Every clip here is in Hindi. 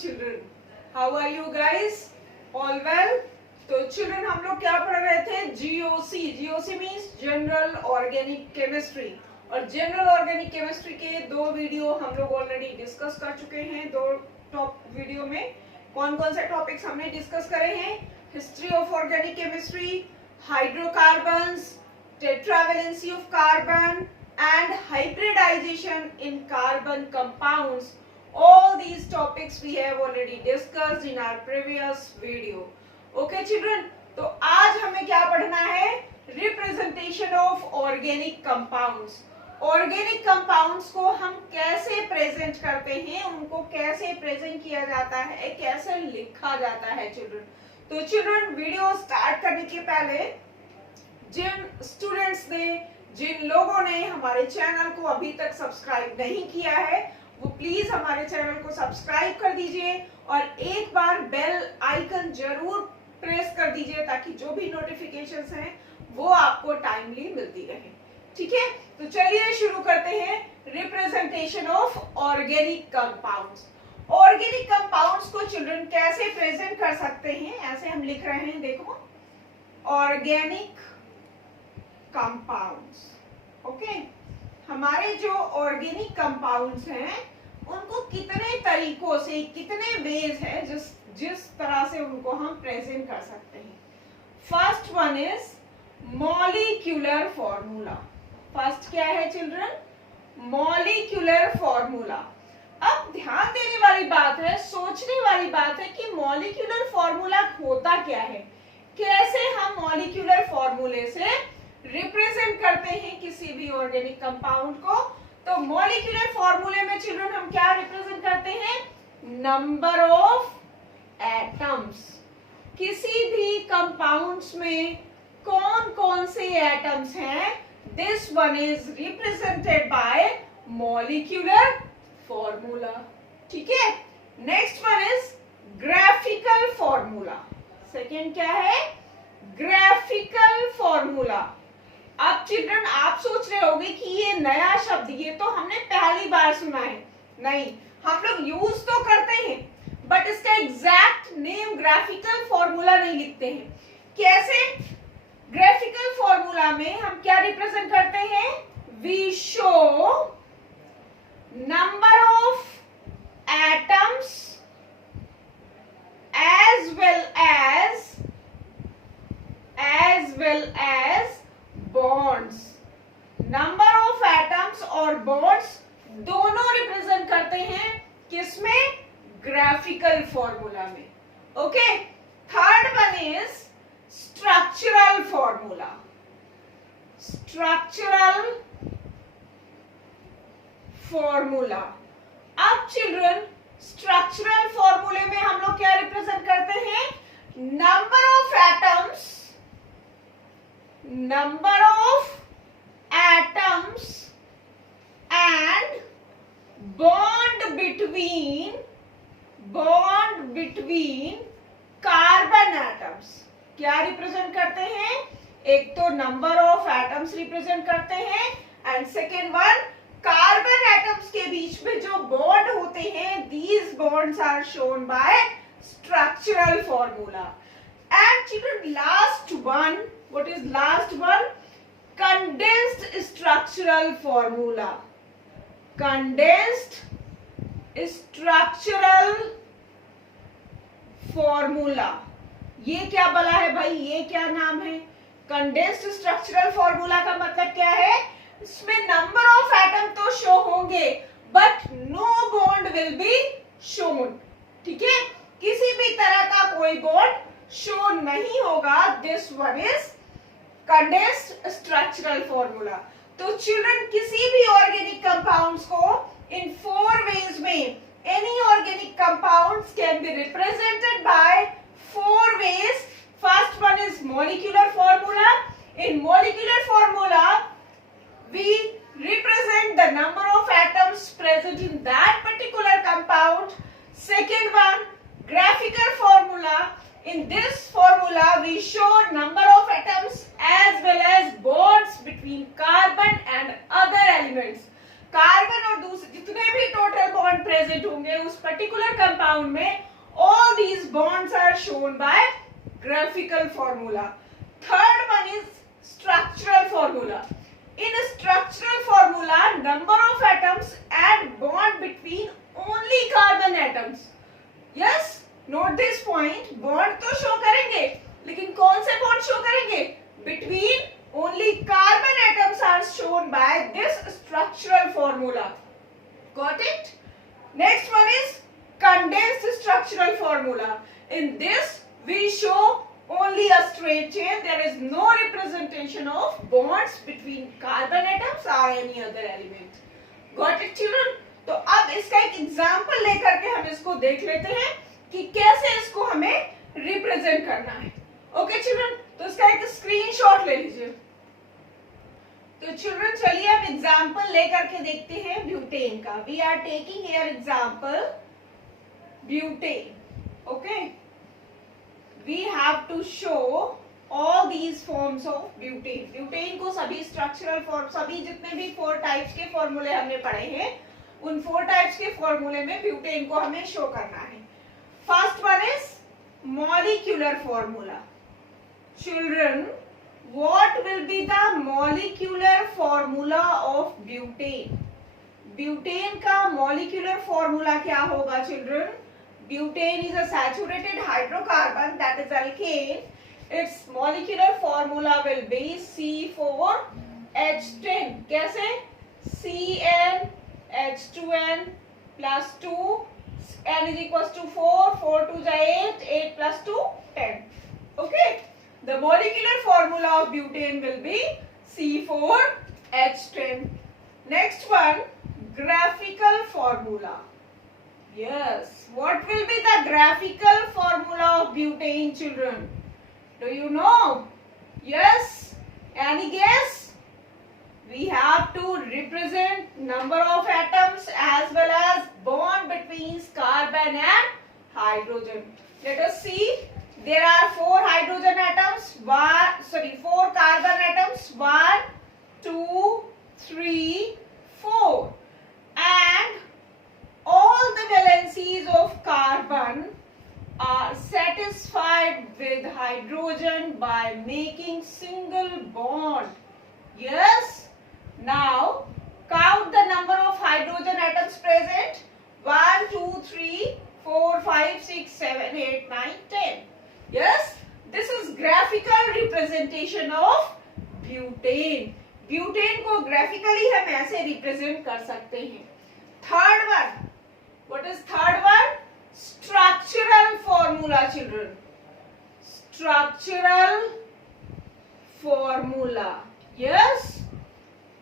children, how are you guys? All well? तो चिल्ड्रन हम लोग क्या पढ़ रहे थे? GOC. GOC means general organic chemistry. और जनरल ऑर्गेनिक केमिस्ट्री के दो वीडियो हम लोग ऑलरेडी डिस्कस कर चुके हैं. दो टॉप वीडियो में कौन कौन से टॉपिक्स हमने डिस्कस करे हैं? History of organic chemistry, hydrocarbons, tetravalency of carbon and hybridization in carbon compounds. All these topics we have already discussed in our previous video. Okay children, तो आज हमें क्या पढ़ना है? Representation of organic compounds. Organic compounds को हम कैसे प्रेजेंट करते हैं, उनको कैसे प्रेजेंट किया जाता है, कैसे लिखा जाता है children. तो children वीडियो स्टार्ट करने के पहले जिन स्टूडेंट्स ने, जिन लोगों ने हमारे चैनल को अभी तक सब्सक्राइब नहीं किया है, वो प्लीज हमारे चैनल को सब्सक्राइब कर दीजिए और एक बार बेल आइकन जरूर प्रेस कर दीजिए ताकि जो भी नोटिफिकेशंस हैं वो आपको टाइमली मिलती रहे. ठीक है, तो चलिए शुरू करते हैं. Representation of organic compounds. Organic compounds को चिल्ड्रन कैसे प्रेजेंट कर सकते हैं? ऐसे हम लिख रहे हैं, देखो, ऑर्गेनिक कंपाउंड्स. ओके, हमारे जो ऑर्गेनिक कंपाउंड्स हैं उनको कितने तरीकों से, कितने वेज है जिस तरह से उनको हम प्रेजेंट कर सकते हैं. First one is molecular formula. First क्या है चिल्ड्रन? Molecular formula. अब ध्यान देने वाली बात है, सोचने वाली बात है कि मॉलिक्यूलर फॉर्मूला होता क्या है, कैसे हम मॉलिक्यूलर फॉर्मूले से रिप्रेजेंट करते हैं किसी भी ऑर्गेनिक कंपाउंड को. तो मॉलिक्यूलर फॉर्मूले में चिल्ड्रन हम क्या रिप्रेजेंट करते हैं? Number of atoms. किसी भी कंपाउंड्स में कौन कौन से एटम्स हैं, this one is represented by molecular formula. ठीक है, next one is graphical formula. Second क्या है? Graphical formula. अब चिल्ड्रन आप सोच रहे होंगे कि ये नया शब्द, ये तो हमने पहली बार सुना है. नहीं, हम लोग यूज तो करते हैं बट इसका एग्जैक्ट नेम ग्राफिकल फॉर्मूला नहीं लिखते हैं. कैसे? ग्राफिकल फॉर्मूला में हम क्या रिप्रेजेंट करते हैं? We show number of atoms as well as bonds. Number of atoms और बॉन्ड्स दोनों रिप्रेजेंट करते हैं किसमें? ग्राफिकल फॉर्मूला में. Okay, third one is structural formula. Structural formula. अब चिल्ड्रन स्ट्रक्चरल फॉर्मूले में हम लोग क्या रिप्रेजेंट करते हैं? Number of atoms and bond between carbon atoms. क्या रिप्रेजेंट करते हैं? एक तो नंबर ऑफ एटम्स रिप्रेजेंट करते हैं and second one carbon atoms के बीच में जो बॉन्ड होते हैं, these bonds are shown by structural formula. And children, last one, what is last one? Condensed structural formula. Condensed structural formula. ये क्या बला है भाई, ये क्या नाम है? कंडेंस्ड स्ट्रक्चरल फॉर्मूला का मतलब क्या है? इसमें नंबर ऑफ एटम तो शो होंगे but no bond will be shown. ठीक है, किसी भी तरह का कोई बॉन्ड शो नहीं होगा. This one is condensed structural formula. तो चिल्ड्रन किसी भी ऑर्गेनिक कंपाउंड्स को इन फोर वेज में, any organic compounds can be represented by four veg. First one is molecular formula. In molecular formula we represent the number of atoms present in that particular compound. Second one, graphical formula. In this formula we show number of atoms as well as bonds between carbon and other elements. Carbon और दूसरे जितने भी टोटल बॉन्ड प्रेजेंट होंगे उस पर्टिकुलर कंपाउंड में, all these bonds are shown by graphical formula. Third one is structural formula. In a structural formula, number of atoms and bond between only carbon atoms. Yes, note this point. Bond तो show करेंगे, लेकिन कौन से bond show करेंगे? Between only carbon atoms are shown by this structural formula. Got it? Next one is condensed structural formula. In this we show only a straight chain. There is no representation of bonds between carbon atoms or any other element. Got it children? तो अब इसका एक एग्जाम्पल लेकर के हम इसको देख लेते हैं कि कैसे इसको हमें रिप्रेजेंट करना है. ओके चिल्ड्रन, तो इसका एक स्क्रीनशॉट ले लीजिए. तो चिल्ड्रन चलिए अब एग्जाम्पल लेकर के देखते हैं ब्यूटेन का. We are taking here example butane. Okay, we have to show all these forms of butane. Butane को सभी स्ट्रक्चरल फॉर्म, सभी जितने भी 4 टाइप्स के फॉर्मूले हमने पढ़े हैं उन 4 टाइप्स के फॉर्मूले में ब्यूटेन को हमें शो करना है. First one is molecular formula. Children, what will be the molecular formula of butane? Butane का molecular formula क्या होगा children? Butane is a saturated hydrocarbon that is alkane. Its molecular formula will be C4H10. कैसे? CN H2N plus 2 N is equals to 4, 4 2 is 8, 8 plus 2 10. Okay. The molecular formula of butane will be C4H10. Next one, graphical formula. Yes, what will be the graphical formula of butane, children? Do you know? Yes, any guess? We have to represent number of atoms as well as bond between carbon and hydrogen. Let us see. There are 4 hydrogen atoms, 4 carbon atoms, 1, 2, 3, 4. And all the valencies of carbon are satisfied with hydrogen by making single bond. Yes? Now, count the number of hydrogen atoms present. 1, 2, 3, 4, 5, 6, 7, 8, 9, 10. Yes, this is graphical representation of butane. Butane को graphically हम ऐसे represent कर सकते हैं. Third one, what is third one? Structural formula, children. Structural formula. Yes.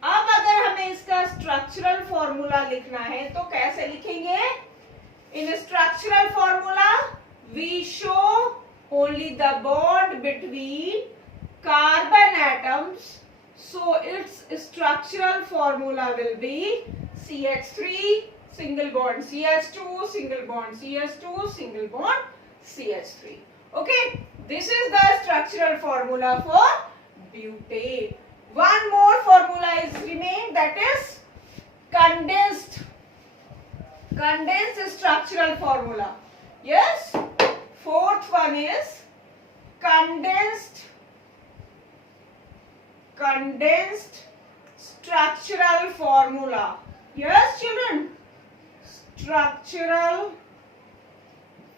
अब अगर हमें इसका structural formula लिखना है तो कैसे लिखेंगे? In structural formula, we show only the bond between carbon atoms. So its structural formula will be CH3 single bond CH2 single bond CH2 single bond CH3. Okay, this is the structural formula for butane. One more formula is remained, that is condensed structural formula. Yes. Fourth one is condensed structural formula. Yes children, structural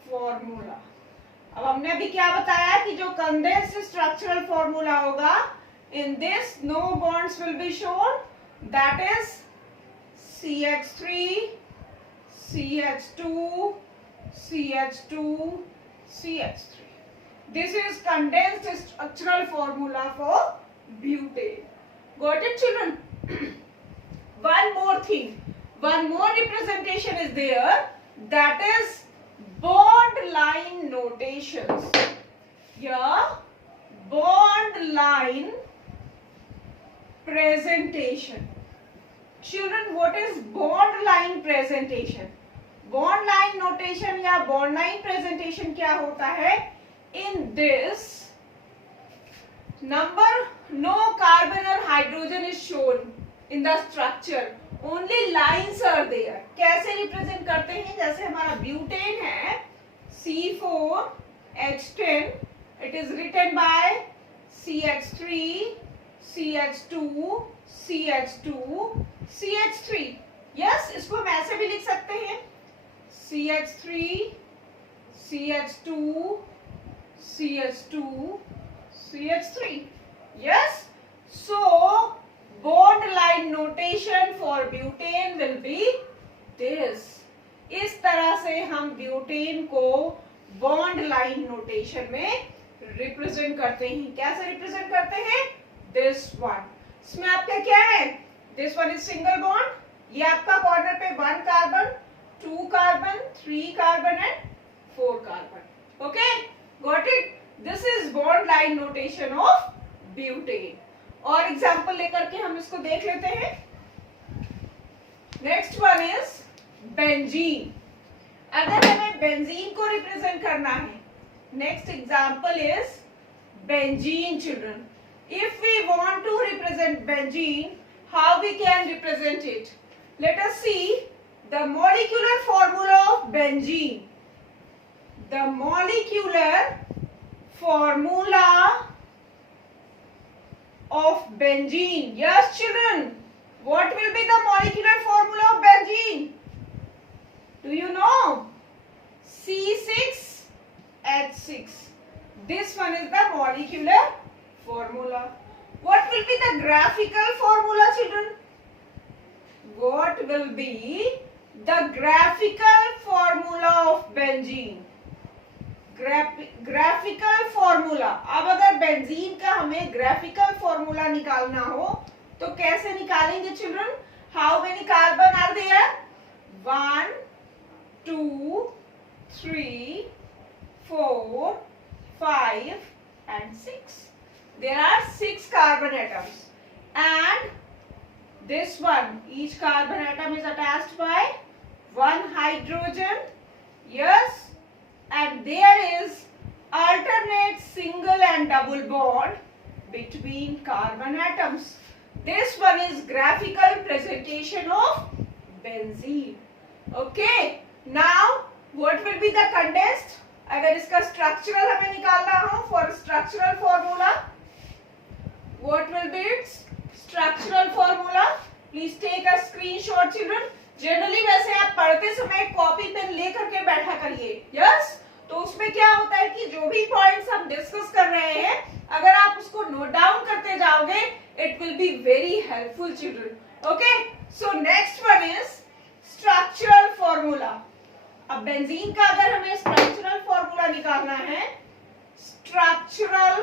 formula. अब हमने अभी क्या बताया कि जो condensed structural formula होगा, in this no bonds will be shown, that is CH3 CH2 CH2 CH3. This is condensed structural formula for butane. Got it children? One more thing, one more representation is there, that is bond line notations. Yeah, bond line presentation. Children, what is bond line presentation? Bond line notation या बॉन्ड लाइन प्रेजेंटेशन क्या होता है? In this number no carbon और hydrogen is shown in the structure, only lines are there. कैसे रिप्रेजेंट करते हैं? जैसे हमारा ब्यूटेन है C4H10, it is written by CH3 CH2 CH2 CH3। Yes, इसको हम ऐसे भी लिख सकते हैं CH3 CH2 CH2 CH3। Yes, so bond line notation for butane will be this। इस तरह से हम ब्यूटेन को बॉन्ड लाइन नोटेशन में रिप्रेजेंट करते हैं। कैसे रिप्रेजेंट करते हैं? This one. इसमें आपका क्या है? This one is single bond, ये आपका कॉर्नर पे 1 carbon 2 carbon 3 carbon and 4 carbon. Okay, got it? This is bond line notation of butane. और एग्जांपल लेकर के हम इसको देख लेते हैं। Next one is benzene. अगर हमें बेंजीन को रिप्रेजेंट करना है, next example is benzene children. If we want to represent benzene, how we can represent it? Let us see the molecular formula of benzene. The molecular formula of benzene. Yes children, what will be the molecular formula of benzene? Do you know? C6H6. This one is the molecular formula. What will be the graphical formula children? What will be the graphical formula of benzene? Graphical formula. अब अगर बेंजीन का हमें ग्राफिकल फॉर्मूला निकालना हो तो कैसे निकालेंगे children? How many carbon are there? 1 2 3 4 5 and 6. There are 6 carbon atoms and this one, each carbon atom is attached by 1 hydrogen. Yes, and there is alternate single and double bond between carbon atoms. This one is graphical presentation of benzene. Okay, now what will be the condensed? अगर इसका structural हमें निकालना हो, for structural formula, what will be its structural formula? Please take a screenshot children. Generally वैसे आप पढ़ते समय कॉपी पेन लेकर के बैठा करिए। यस, तो उसमें क्या होता है कि जो भी पॉइंट्स हम डिस्कस कर रहे हैं, अगर आप उसको नोट डाउन करते जाओगे, it will be very helpful children. Okay, so next one is structural formula. अब बेंजीन का अगर हमें स्ट्रक्चरल फॉर्मूला निकालना है, structural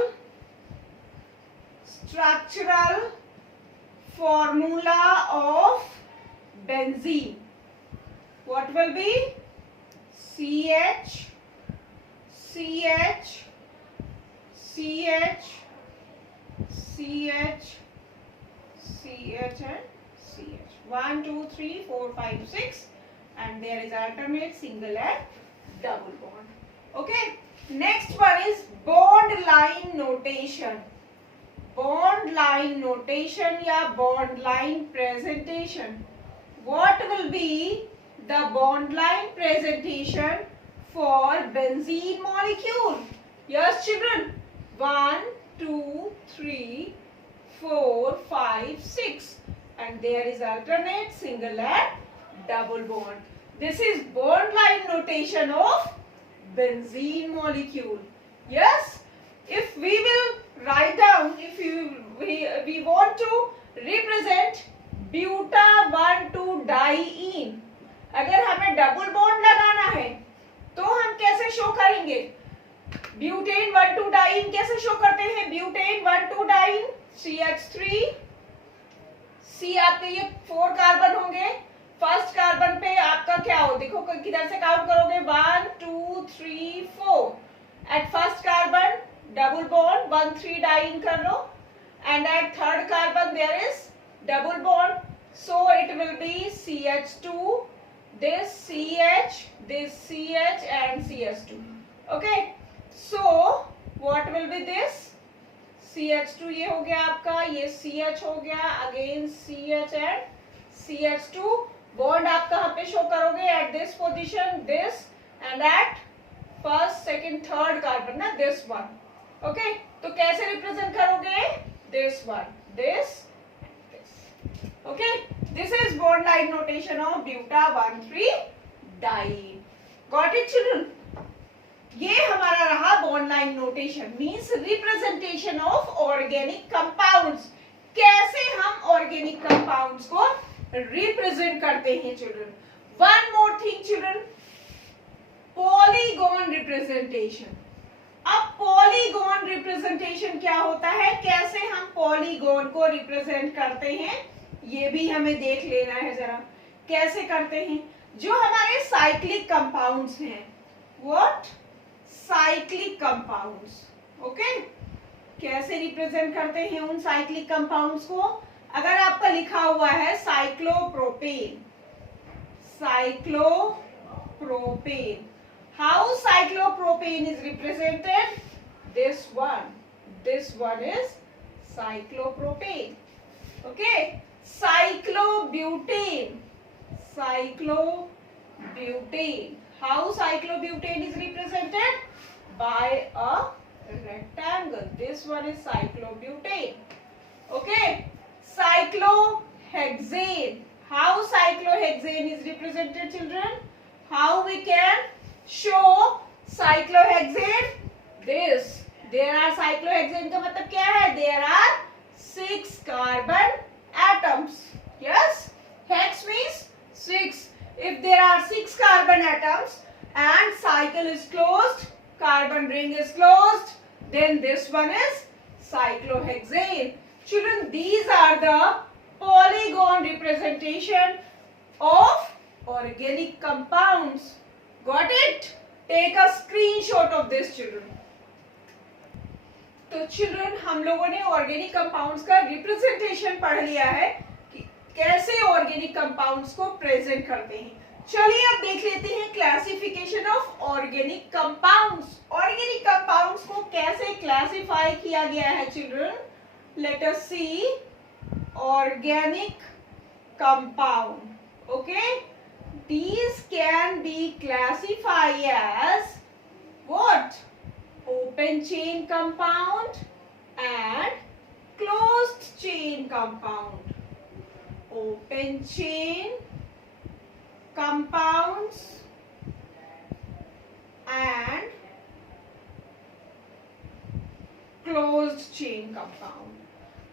formula of benzene, what will be? CH CH CH CH CH and CH. 1 2 3 4 5 6 and there is alternate single and double bond. Okay, next one is bond line notation. Bond line notation या bond line presentation. What will be the bond line presentation for benzene molecule? Yes children, 1 2 3 4 5 6 and there is alternate single and double bond. This is bond line notation of benzene molecule. Yes, if we will write down, if we want to represent buta 1,2 diene, अगर हमें डबल बॉन्ड लगाना है तो हम कैसे शो करेंगे? ब्यूटेन 1,2 डाइईन कैसे शो करते हैं? ब्यूटेन 1,2 डाइईन CH3 C, आपके ये 4 कार्बन होंगे। फर्स्ट कार्बन पे आपका क्या हो, देखो किधर से काउंट करोगे? 1 2 3 4 at first carbon double bond 1,3 diene कर लो and at third carbon there is double bond, so it will be CH2, this CH, this CH and CH2. Okay, so what will be this? CH2 ये हो गया आपका, ये CH हो गया, again CH and CH2 bond आप कहां पे शो करोगे? At this position, this, and at first, second, third carbon ना, दिस वन. ओके, तो कैसे रिप्रेजेंट करोगे? This one, this, this. Okay, this is bond line notation of buta 1,3-डाई. Got it children? ये हमारा रहा bond line notation, means representation of organic compounds. कैसे हम ऑर्गेनिक कंपाउंड्स को रिप्रेजेंट करते हैं children. One more thing children, polygon representation. अब पॉलीगॉन रिप्रेजेंटेशन क्या होता है, कैसे हम पॉलीगॉन को रिप्रेजेंट करते हैं, ये भी हमें देख लेना है जरा. कैसे करते हैं? जो हमारे साइक्लिक कंपाउंड्स हैं, व्हाट? Cyclic compounds. ओके, कैसे रिप्रेजेंट करते हैं उन साइक्लिक कंपाउंड्स को? अगर आपका लिखा हुआ है cyclopropane, cyclopropane, how cyclopropane is represented? This one is cyclopropane. Okay, cyclobutane, cyclobutane. How cyclobutane is represented? By a rectangle. This one is cyclobutane. Okay, cyclohexane. How cyclohexane is represented, children? How we can show cyclohexane? This. There are cyclohexane का मतलब क्या है? There are 6 carbon atoms. Yes, hex means 6. If there are 6 carbon atoms and cycle is closed, carbon ring is closed, then this one is cyclohexane. Children, these are the polygon representation of organic compounds. Got it? Take a screenshot of this, children. तो चिल्ड्रन, हम लोगों ने ऑर्गेनिक कंपाउंड्स का रिप्रेजेंटेशन पढ़ लिया है कि कैसे ऑर्गेनिक कंपाउंड्स को प्रेजेंट करते हैं. चलिए अब देख लेते हैं classification of organic compounds. Organic compounds को कैसे क्लासिफाई किया गया है children? Let us see organic compound. Okay, these can be classified as what? Open chain compound and closed chain compound. Open chain compounds and closed chain compound.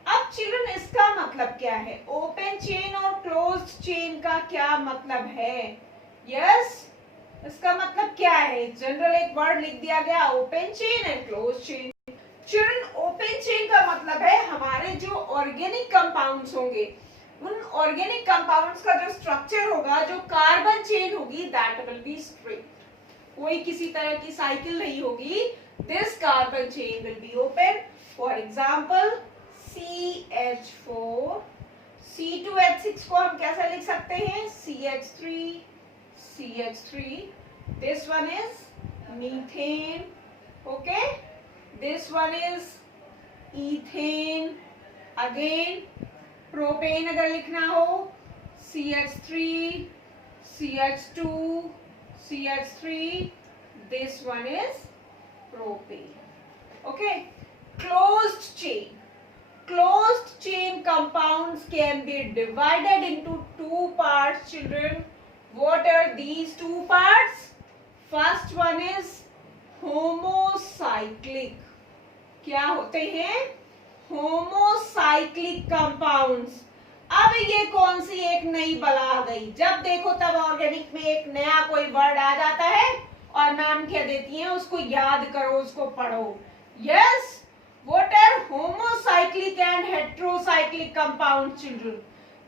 अब चिल्ड्रन, इसका मतलब क्या है? ओपन चेन और क्लोज्ड चेन का क्या मतलब है? यस, इसका मतलब क्या है? जनरल एक वर्ड लिख दिया गया, open chain and closed chain. Children, open chain का मतलब है हमारे जो ऑर्गेनिक कंपाउंड्स होंगे, उन ऑर्गेनिक कंपाउंड्स का जो स्ट्रक्चर होगा, जो कार्बन चेन होगी, दैट विल बी स्ट्रेट. कोई किसी तरह की साइकिल नहीं होगी. This carbon chain will be open. For example CH4, C2H6 को हम कैसे लिख सकते हैं? CH3. This one is methane. Okay, this one is ethane. Again, propane अगर लिखना हो, CH3, CH2, CH3. This one is propane. Okay, closed chain. Closed chain compounds can be divided into 2 parts, children. What are these 2 parts? First one is homocyclic. क्या होते हैं? homocyclic compounds. अब ये कौन सी एक नई बला आ गई? जब देखो तब ऑर्गेनिक में एक नया कोई वर्ड आ जाता है और मैम कह देती हैं उसको याद करो, उसको पढ़ो. Yes, what are homocyclic and heterocyclic compound, children?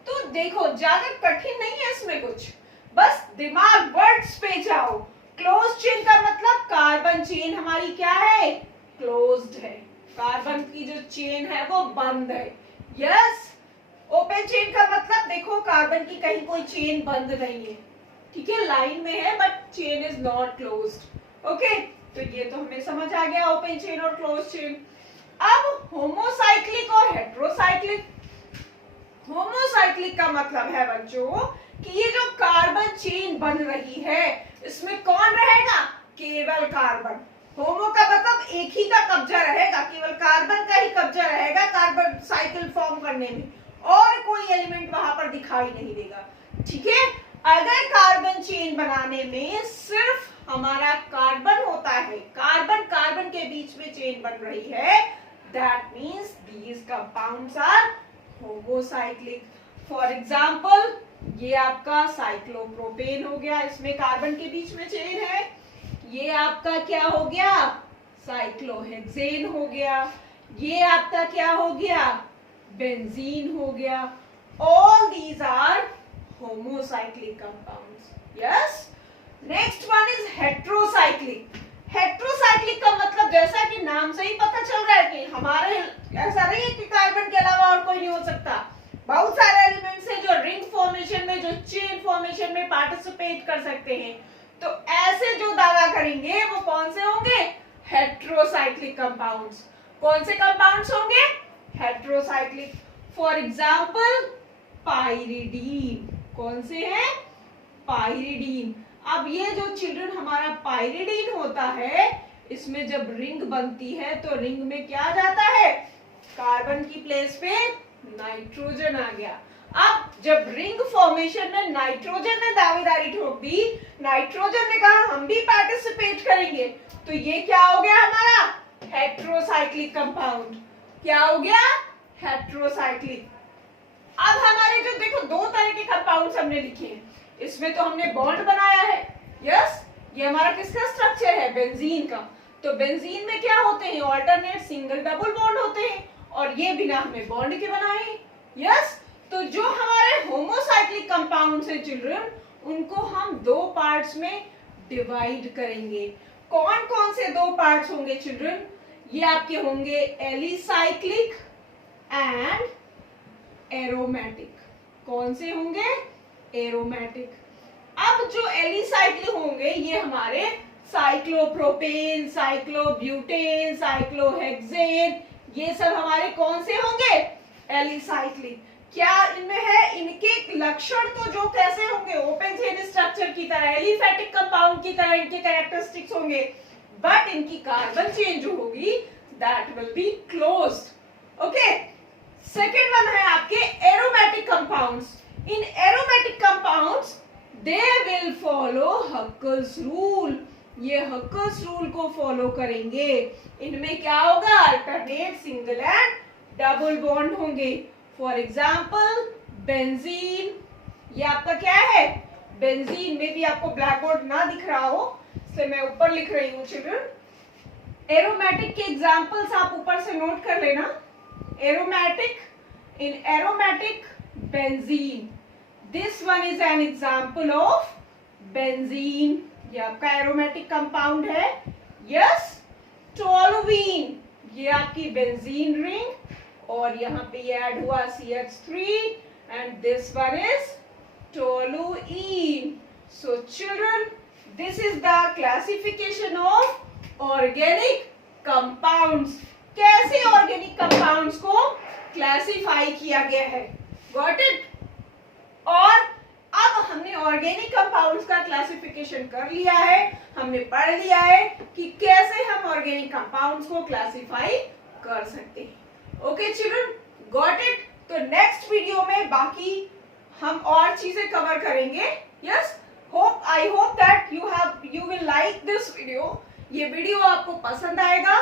तो देखो, ज्यादा कठिन नहीं है इसमें कुछ, बस दिमाग वर्ड्स पे जाओ. क्लोज चेन का मतलब कार्बन चेन हमारी क्या है? क्लोज्ड है. कार्बन की जो चेन है वो बंद है. यस, ओपन चेन का मतलब देखो कार्बन की कहीं कोई चेन बंद नहीं है, ठीक है, लाइन में है but chain is not closed. Okay, तो ये तो हमें समझ आ गया ओपन चेन और क्लोज चेन. अब होमोसाइक्लिक और हेट्रोसाइक्लिक. होमोसाइक्लिक का मतलब है बच्चों कि ये जो कार्बन चेन बन रही है इसमें कौन रहेगा, केवल कार्बन। होमो का मतलब एक ही का कब्जा रहेगा, केवल कार्बन का ही कब्जा रहेगा कार्बन साइकिल फॉर्म करने में, और कोई एलिमेंट वहां पर दिखाई नहीं देगा। ठीक है, अगर कार्बन चेन बनाने में सिर्फ हमारा कार्बन होता है, कार्बन कार्बन के बीच में चेन बन रही है, that means these compounds are homocyclic. For example ये आपका साइक्लोप्रोपेन हो गया, इसमें कार्बन के बीच में चेन है। ये आपका क्या हो गया, साइक्लोहेक्सेन हो गया। ये आपका क्या हो गया, बेंजीन हो गया। All these are homocyclic compounds. Yes, next one is heterocyclic. Heterocyclic का मतलब जैसा कि नाम से ही पता चल रहा है कि हमारे ऐसा नहीं है कि कार्बन के अलावा और कोई नहीं हो सकता। बहुत सारे एलिमेंट्स हैं जो रिंग फॉर्मेशन में, जो चेन फॉर्मेशन में पार्टिसिपेट कर सकते हैं। तो ऐसे जो दावा करेंगे वो कौन से होंगे, हेट्रोसाइक्लिक कंपाउंड्स। कौन से कंपाउंड्स होंगे, हेट्रोसाइक्लिक। For example pyridine. कौन से हैं, पाइरिडीन। अब ये जो चिल्ड्रन हमारा पाइरिडीन होता है, इसमें जब रिंग बनती है तो रिंग में क्या जाता है, कार्बन की प्लेस पे नाइट्रोजन आ गया। अब जब रिंग फॉर्मेशन में नाइट्रोजन ने दावेदारी ठोक दी, नाइट्रोजन ने कहा हम भी पार्टिसिपेट करेंगे, तो ये क्या हो गया हमारा, हेट्रोसाइक्लिक कंपाउंड। क्या हो गया, हेट्रोसाइक्लिक। अब हमारे जो देखो दो तरह के कंपाउंड्स हमने लिखे हैं, इसमें तो हमने बॉन्ड बनाया है। यस, ये हमारा किसका स्ट्रक्चर है, बेंजीन का। तो बेंजीन में क्या होते हैं, ऑल्टरनेट सिंगल डबल बॉन्ड होते हैं, और ये बिना हमें बॉन्ड के बनाए हैं। यस, तो जो हमारे होमोसाइक्लिक कंपाउंड्स हैं चिल्ड्रन, उनको हम दो पार्ट्स में डिवाइड करेंगे। कौन कौन से दो पार्ट्स होंगे चिल्ड्रन, ये आपके होंगे एलिसाइक्लिक एंड एरोमेटिक। कौन से होंगे, एरोमेटिक। अब जो एलिसाइक्लिक होंगे ये हमारे साइक्लोप्रोपेन, साइक्लोब्यूटेन, साइक्लोहेक्सेन, ये सब हमारे कौन से होंगे, एलिसाइक्लिक। क्या इनमें है, इनके लक्षण तो जो कैसे होंगे, ओपन चेन स्ट्रक्चर की तरह, एलिफैटिक कंपाउंड की तरह इनके कैरेक्टरिस्टिक्स होंगे, बट इनकी कार्बन चेन जो होगी that will be closed. Okay, second one है आपके aromatic compounds. In aromatic compounds they will follow Huckel's rule. ये हक्कल्स रूल को फॉलो करेंगे। इनमें क्या होगा, alternate single and double bond होंगे। फॉर एग्जाम्पल बेंजीन, ये आपका क्या है, बेंजीन में भी आपको ब्लैक बोर्ड ना दिख रहा हो इसलिए मैं ऊपर लिख रही हूँ चिल्ड्रन। एरोमेटिक के एग्जाम्पल्स आप ऊपर से नोट कर लेना। Aromatic, in aromatic benzene, this one is an example of benzene. ये आपका एरोमेटिक कंपाउंड है। यस, टोलुईन, ये आपकी बेंजीन रिंग, और यहाँ पे ये ऐड हुआ CH3 and this one is toluene. So children, this is the classification of organic compounds. कैसे ऑर्गेनिक कंपाउंड्स को क्लासिफाई किया गया है, गॉट इट। और अब हमने ऑर्गेनिक कंपाउंड्स का क्लासिफिकेशन कर लिया है, हमने पढ़ लिया है कि कैसे हम ऑर्गेनिक कंपाउंड्स को क्लासिफाई कर सकते हैं। Okay children, got it. तो नेक्स्ट वीडियो में बाकी हम और चीजें कवर करेंगे। Yes, I hope that you will like this video. ये वीडियो आपको पसंद आएगा।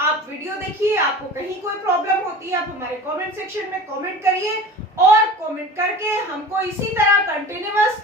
आप वीडियो देखिए, आपको कहीं कोई प्रॉब्लम होती है आप हमारे कमेंट सेक्शन में कमेंट करिए, और कमेंट करके हमको इसी तरह कंटिन्यूअस